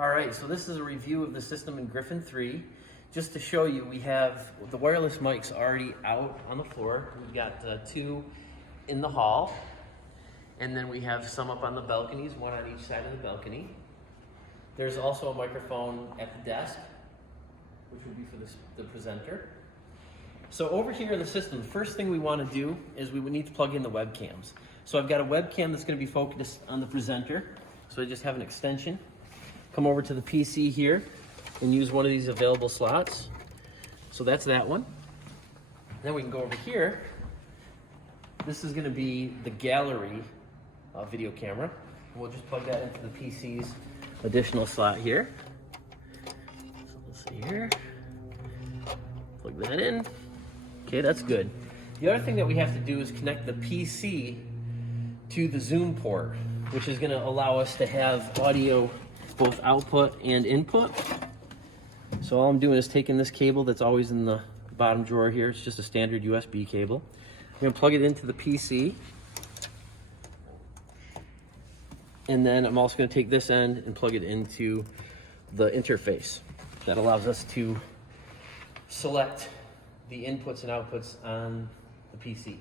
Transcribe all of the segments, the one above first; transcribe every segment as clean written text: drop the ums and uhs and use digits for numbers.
All right, so this is a review of the system in Griffin 3. Just to show you, we have the wireless mics already out on the floor. We've got two in the hall, and then we have some up on the balconies, one on each side of the balcony. There's also a microphone at the desk, which would be for the presenter. So over here in the system, the first thing we want to do is we would need to plug in the webcams. So I've got a webcam that's going to be focused on the presenter. So I just have an extension. Come over to the PC here and use one of these available slots. So that's that one. Then we can go over here. This is going to be the gallery video camera. We'll just plug that into the PC's additional slot here. So let's see here. Plug that in. Okay, that's good. The other thing that we have to do is connect the PC to the Zoom port, which is going to allow us to have audio both output and input. So all I'm doing is taking this cable that's always in the bottom drawer here. It's just a standard USB cable. I'm going to plug it into the PC. And then I'm also going to take this end and plug it into the interface. That allows us to select the inputs and outputs on the PC.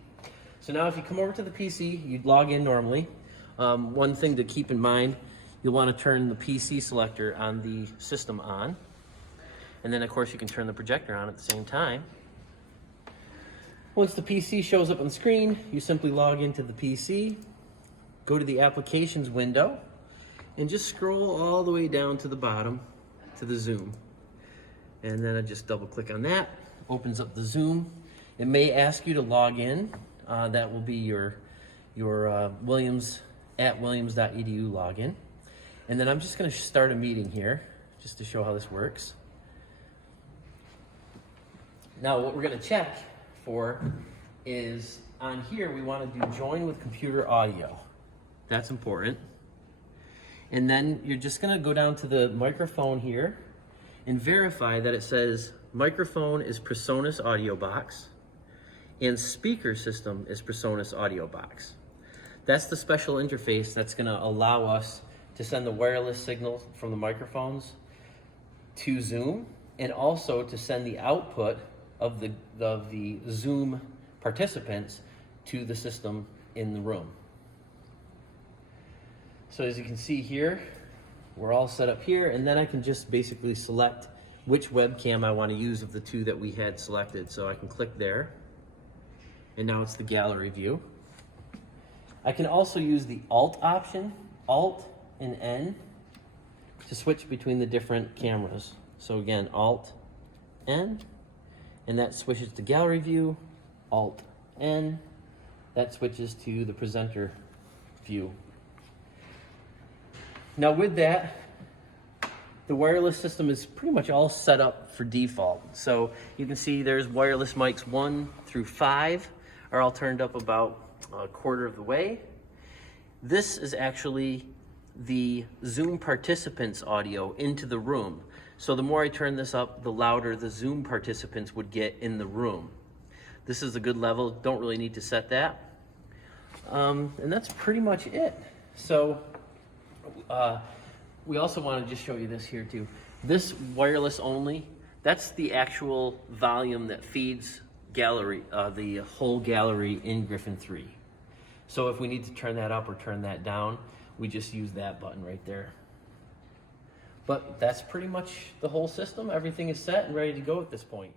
So now if you come over to the PC, you'd log in normally. One thing to keep in mind, you'll want to turn the PC selector on the system on. And then of course you can turn the projector on at the same time. Once the PC shows up on the screen, you simply log into the PC, go to the applications window, and just scroll all the way down to the bottom to the Zoom. And then I just double click on that, opens up the Zoom. It may ask you to log in. That will be your Williams at williams.edu login. And then I'm just going to start a meeting here just to show how this works. Now what we're going to check for is on here we want to do join with computer audio. That's important. And then you're just going to go down to the microphone here and verify that it says microphone is PreSonus audio box and speaker system is PreSonus audio box. That's the special interface that's going to allow us to send the wireless signal from the microphones to Zoom, and also to send the output of the Zoom participants to the system in the room. So as you can see here, we're all set up here, and then I can just basically select which webcam I want to use of the two that we had selected. So I can click there, and now it's the gallery view. I can also use the Alt option, Alt and N, to switch between the different cameras. So again, Alt, N, and that switches to gallery view, Alt, N, that switches to the presenter view. Now with that, the wireless system is pretty much all set up for default. So you can see there's wireless mics 1 through 5 are all turned up about a quarter of the way. This is actually the Zoom participants audio into the room. So the more I turn this up, the louder the Zoom participants would get in the room. This is a good level, don't really need to set that. And that's pretty much it. So we also want to just show you this here too. This wireless only, that's the actual volume that feeds gallery, the whole gallery in Griffin 3. So if we need to turn that up or turn that down, we just use that button right there. But that's pretty much the whole system. Everything is set and ready to go at this point.